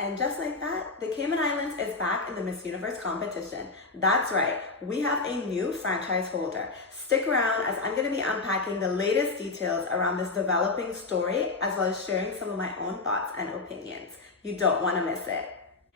And just like that, the Cayman Islands is back in the Miss Universe competition. That's right, we have a new franchise holder. Stick around as I'm going to be unpacking the latest details around this developing story, as well as sharing some of my own thoughts and opinions. You don't want to miss it.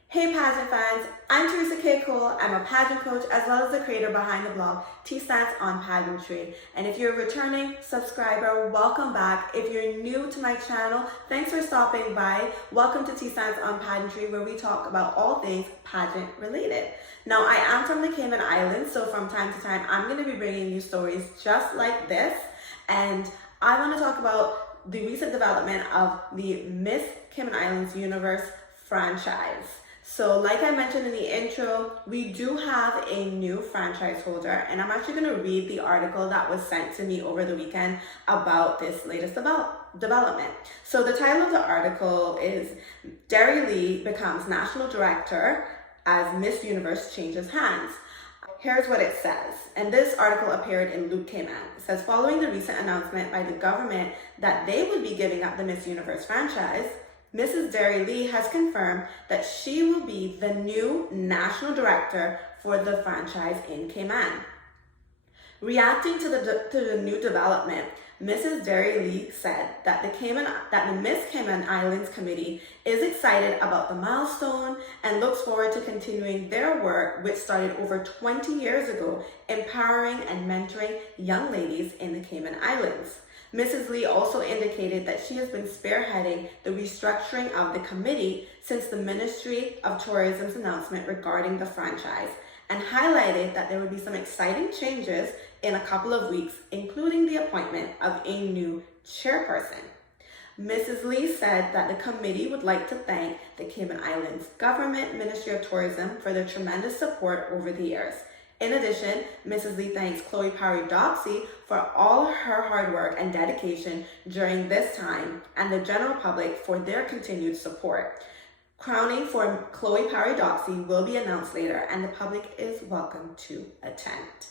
Hey pageant fans, I'm Theresa K. I'm a pageant coach as well as the creator behind the blog tstanceonpageantry. And if you're a returning subscriber, welcome back. If you're new to my channel, thanks for stopping by. Welcome to T-Stance on Pageantry, where we talk about all things pageant related. Now, I am from the Cayman Islands, so from time to time, I'm going to be bringing you stories just like this. And I want to talk about the recent development of the Miss Cayman Islands Universe franchise. So like I mentioned in the intro, we do have a new franchise holder, and I'm actually going to read the article that was sent to me over the weekend about this latest development. So the title of the article is Derry Lee becomes National Director as Miss Universe changes hands. Here's what it says, and this article appeared in Luke Cayman. It says, following the recent announcement by the government that they would be giving up the Miss Universe franchise, Mrs. Derry Lee has confirmed that she will be the new national director for the franchise in Cayman. Reacting to the new development, Mrs. Derry Lee said that the Miss Cayman Islands Committee is excited about the milestone and looks forward to continuing their work, which started over 20 years ago, empowering and mentoring young ladies in the Cayman Islands. Mrs. Lee also indicated that she has been spearheading the restructuring of the committee since the Ministry of Tourism's announcement regarding the franchise, and highlighted that there would be some exciting changes in a couple of weeks, including the appointment of a new chairperson. Mrs. Lee said that the committee would like to thank the Cayman Islands Government Ministry of Tourism for their tremendous support over the years. In addition, Mrs. Lee thanks Chloe Parry-Doxy for all her hard work and dedication during this time, and the general public for their continued support. Crowning for Chloe Parry-Doxy will be announced later, and the public is welcome to attend.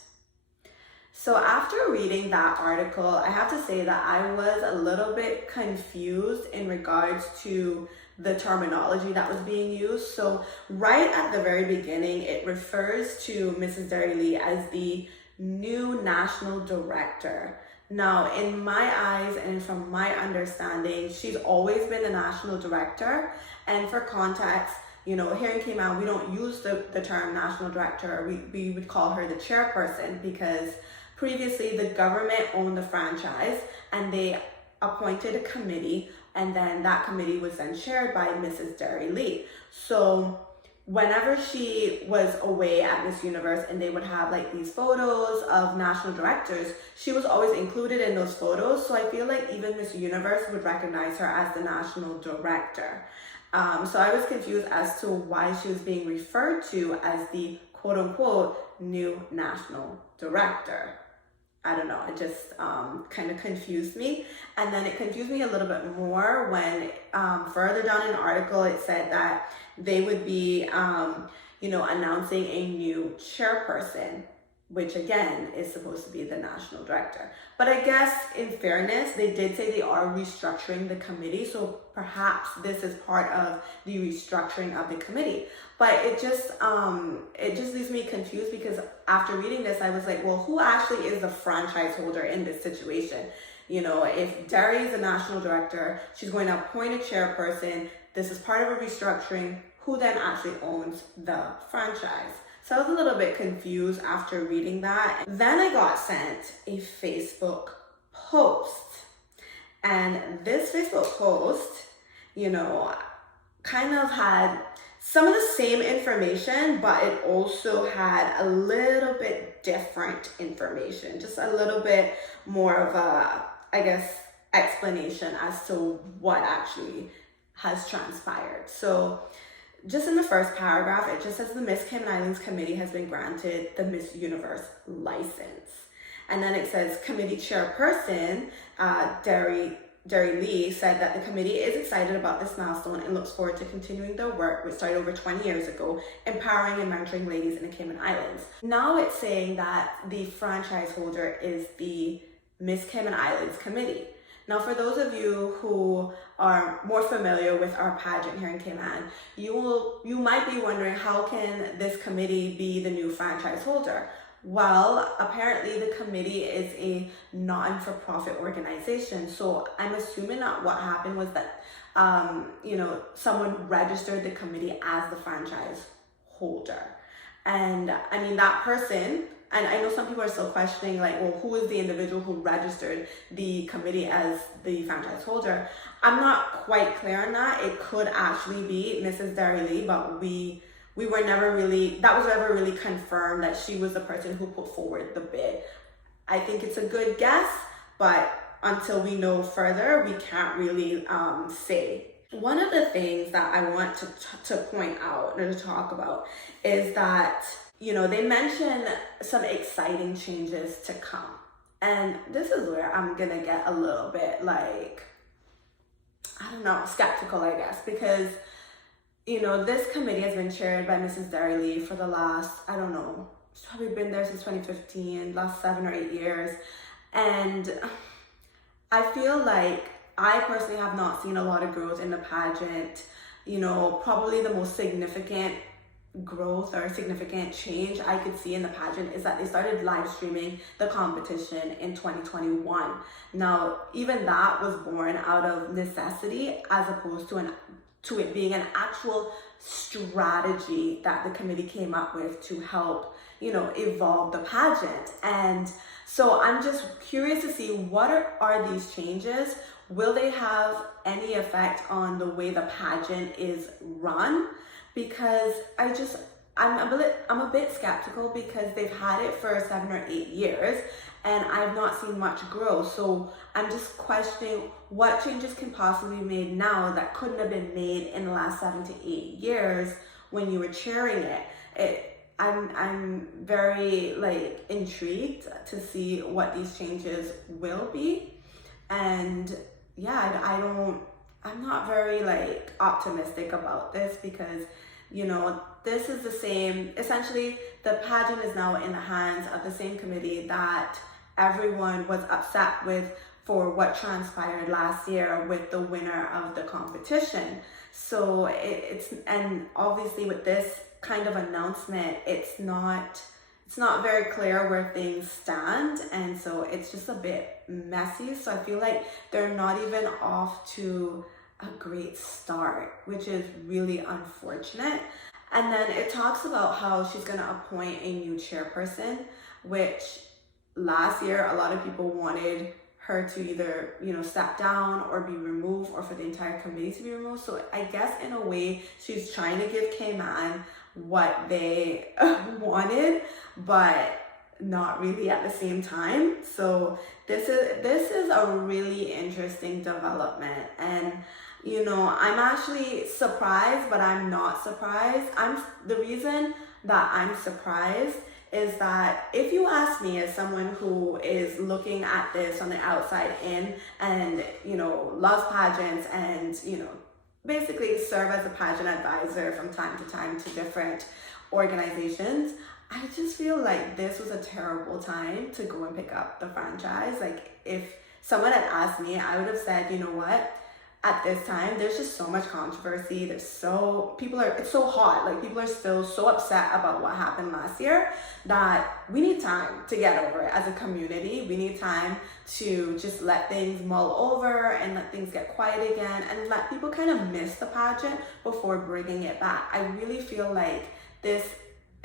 So after reading that article, I have to say that I was a little bit confused in regards to the terminology that was being used. So right at the very beginning, it refers to Mrs. Derry Lee as the new national director. Now, in my eyes and from my understanding, she's always been the national director. And for context, you know, here in Cayman, we don't use the term national director. We would call her the chairperson, because previously the government owned the franchise and they appointed a committee, and then that committee was then chaired by Mrs. Derry Lee. So whenever she was away at Miss Universe and they would have like these photos of national directors, she was always included in those photos. So I feel like even Miss Universe would recognize her as the national director. So I was confused as to why she was being referred to as the quote unquote new national director. I don't know, it just kind of confused me. And then it confused me a little bit more when further down in the article, it said that they would be, announcing a new chairperson, which again is supposed to be the national director. But I guess in fairness, they did say they are restructuring the committee. So perhaps this is part of the restructuring of the committee. But it just leaves me confused, because after reading this, I was like, well, who actually is the franchise holder in this situation? You know, if Derry is the national director, she's going to appoint a chairperson. This is part of a restructuring. Who then actually owns the franchise? So I was a little bit confused after reading that. Then I got sent a Facebook post. And this Facebook post, you know, kind of had some of the same information, but it also had a little bit different information, just a little bit more of a, I guess, explanation as to what actually has transpired. So just in the first paragraph, it just says the Miss Cayman Islands Committee has been granted the Miss Universe license. And then it says committee chairperson, Derry Lee, said that the committee is excited about this milestone and looks forward to continuing their work, which started over 20 years ago, empowering and mentoring ladies in the Cayman Islands. Now it's saying that the franchise holder is the Miss Cayman Islands Committee. Now, for those of you who are more familiar with our pageant here in Cayman, you might be wondering, how can this committee be the new franchise holder? Well, apparently the committee is a non-for-profit organization. So I'm assuming that what happened was that, someone registered the committee as the franchise holder. And I mean, that person, and I know some people are still questioning, like, well, who is the individual who registered the committee as the franchise holder? I'm not quite clear on that. It could actually be Mrs. Theresa K, but we were never really, that was never really confirmed that she was the person who put forward the bid. I think it's a good guess, but until we know further, we can't really say. One of the things that I want to point out or to talk about is that, they mention some exciting changes to come. And this is where I'm gonna get a little bit skeptical, I guess, because, this committee has been chaired by Mrs. Theresa K for the last, it's probably been there since 2015, last 7 or 8 years. And I feel like I personally have not seen a lot of growth in the pageant. Probably the most significant growth or significant change I could see in the pageant is that they started live streaming the competition in 2021. Now, even that was born out of necessity as opposed to it being an actual strategy that the committee came up with to help, evolve the pageant. And so I'm just curious to see, what are these changes? Will they have any effect on the way the pageant is run? Because I'm a bit skeptical, because they've had it for 7 or 8 years and I've not seen much growth. So I'm just questioning what changes can possibly be made now that couldn't have been made in the last 7 to 8 years when you were chairing it. I'm very intrigued to see what these changes will be. And yeah, I'm not very optimistic about this, because this is the same, essentially the pageant is now in the hands of the same committee that everyone was upset with for what transpired last year with the winner of the competition. So and obviously with this kind of announcement, it's not very clear where things stand, and so it's just a bit messy. So I feel like they're not even off to a great start, which is really unfortunate. And then it talks about how she's going to appoint a new chairperson, which last year a lot of people wanted her to either step down or be removed, or for the entire committee to be removed. So I guess in a way she's trying to give Cayman what they wanted, but not really at the same time. So this is a really interesting development, and I'm actually surprised, but I'm not surprised. The reason that I'm surprised is that if you ask me, as someone who is looking at this on the outside in and loves pageants and basically serve as a pageant advisor from time to time to different organizations, I just feel like this was a terrible time to go and pick up the franchise. If someone had asked me, I would have said, what? At this time, there's just so much controversy. It's so hot. People are still so upset about what happened last year that we need time to get over it as a community. We need time to just let things mull over and let things get quiet again and let people kind of miss the pageant before bringing it back. I really feel like this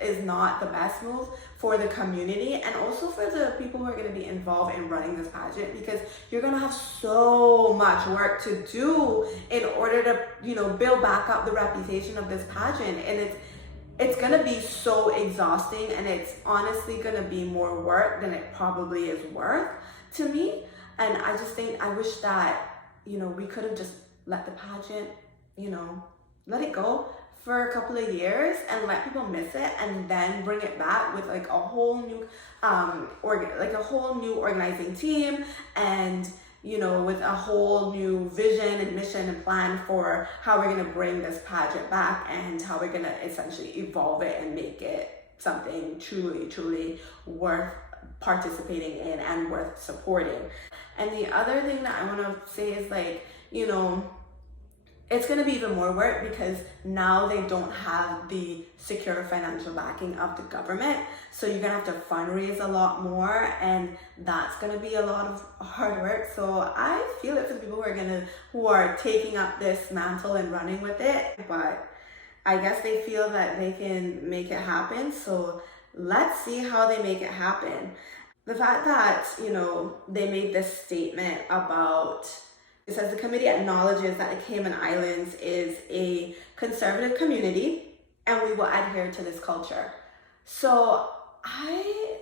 is not the best move for the community, and also for the people who are going to be involved in running this pageant, because you're going to have so much work to do in order to build back up the reputation of this pageant. And it's going to be so exhausting, and it's honestly going to be more work than it probably is worth to me. And I just think, I wish that we could have just let the pageant let it go for a couple of years and let people miss it, and then bring it back with a whole new organizing team, and with a whole new vision and mission and plan for how we're going to bring this pageant back, and how we're going to essentially evolve it and make it something truly worth participating in and worth supporting. And the other thing that I want to say is like, it's going to be even more work because now they don't have the secure financial backing of the government. So you're going to have to fundraise a lot more, and that's going to be a lot of hard work. So I feel it for the people who are taking up this mantle and running with it. But I guess they feel that they can make it happen. So let's see how they make it happen. The fact that, they made this statement about, it says the committee acknowledges that the Cayman Islands is a conservative community and we will adhere to this culture. So I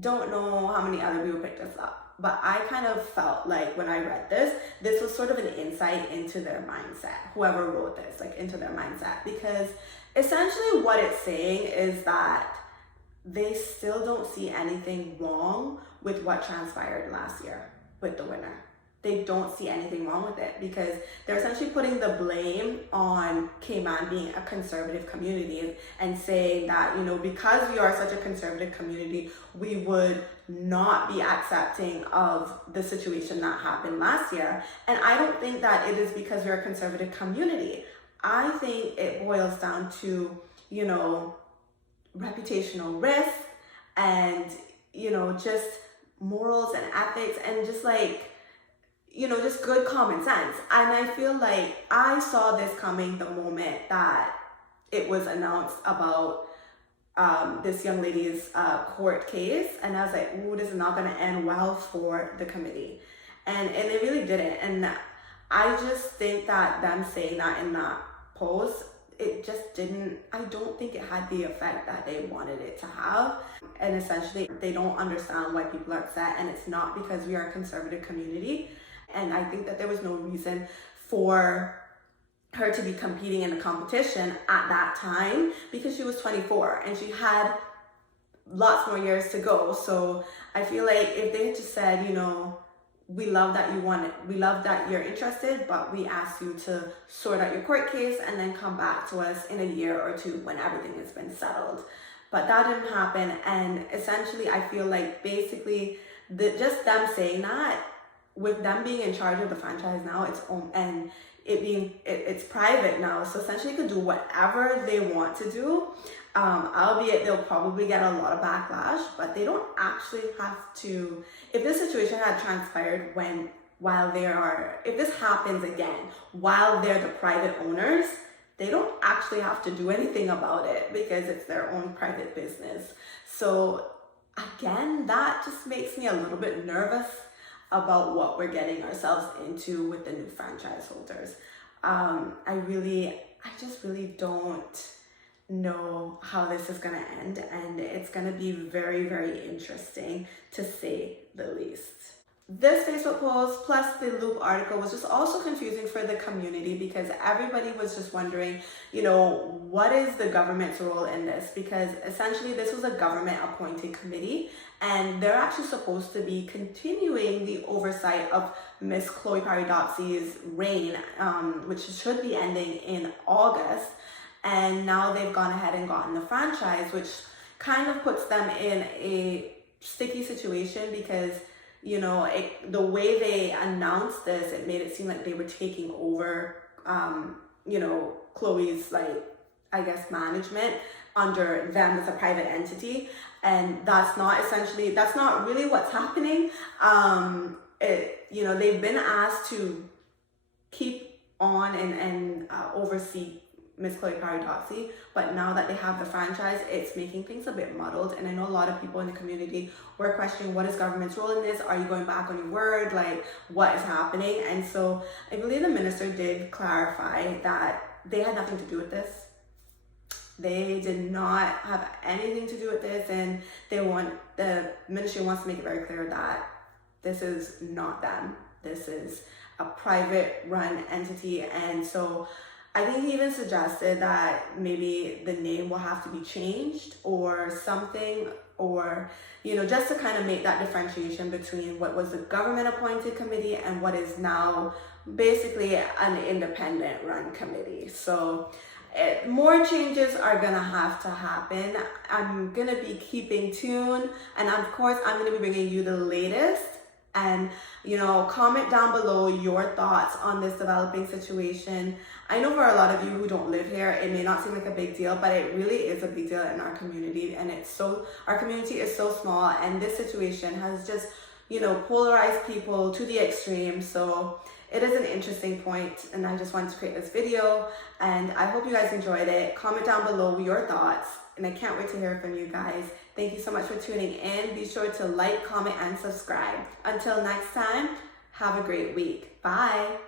don't know how many other people picked this up, but I kind of felt like when I read this was sort of an insight into their mindset, whoever wrote this, like into their mindset, because essentially what it's saying is that they still don't see anything wrong with what transpired last year with the winner. They don't see anything wrong with it because they're essentially putting the blame on Cayman being a conservative community and saying that, because we are such a conservative community, we would not be accepting of the situation that happened last year. And I don't think that it is because we're a conservative community. I think it boils down to, reputational risk and, just morals and ethics and just like, just good common sense. And I feel like I saw this coming the moment that it was announced about this young lady's court case. And I was like, ooh, this is not going to end well for the committee. And it really didn't. And I just think that them saying that in that post, it just didn't, I don't think it had the effect that they wanted it to have. And essentially, they don't understand why people are upset. And it's not because we are a conservative community. And I think that there was no reason for her to be competing in a competition at that time because she was 24 and she had lots more years to go. So I feel like if they had just said, we love that you want it, we love that you're interested, but we ask you to sort out your court case and then come back to us in a year or two when everything has been settled. But that didn't happen. And essentially, I feel like basically just them saying that, with them being in charge of the franchise now, and it's private now, so essentially you can do whatever they want to do, albeit they'll probably get a lot of backlash, but they don't actually have to. If this situation had transpired if this happens again while they're the private owners, they don't actually have to do anything about it because it's their own private business. So again, that just makes me a little bit nervous about what we're getting ourselves into with the new franchise holders. I just really don't know how this is gonna end, and it's gonna be very, very interesting to say the least. This Facebook post plus the Loop article was just also confusing for the community because everybody was just wondering, what is the government's role in this? Because essentially this was a government appointed committee and they're actually supposed to be continuing the oversight of Miss Chloe Paradoxy's reign, which should be ending in August. And now they've gone ahead and gotten the franchise, which kind of puts them in a sticky situation because the way they announced this, it made it seem like they were taking over, Chloe's, management under them as a private entity. And that's not really what's happening. They've been asked to keep on and oversee Miss Chloe Paradoxy, but now that they have the franchise, it's making things a bit muddled. And I know a lot of people in the community were questioning, what is government's role in this? Are you going back on your word? What is happening? And so I believe the minister did clarify that they had nothing to do with this. They did not have anything to do with this, and the ministry wants to make it very clear that this is not them. This is a private run entity. And so I think he even suggested that maybe the name will have to be changed or something, or, just to kind of make that differentiation between what was the government appointed committee and what is now basically an independent run committee. So more changes are gonna have to happen. I'm gonna be keeping tune, and of course I'm gonna be bringing you the latest. And comment down below your thoughts on this developing situation. I know for a lot of you who don't live here, it may not seem like a big deal, but it really is a big deal in our community. And our community is so small, and this situation has just polarized people to the extreme. So it is an interesting point, and I just wanted to create this video, and I hope you guys enjoyed it. Comment down below your thoughts, and I can't wait to hear from you guys. Thank you so much for tuning in. Be sure to like, comment, and subscribe. Until next time, have a great week. Bye.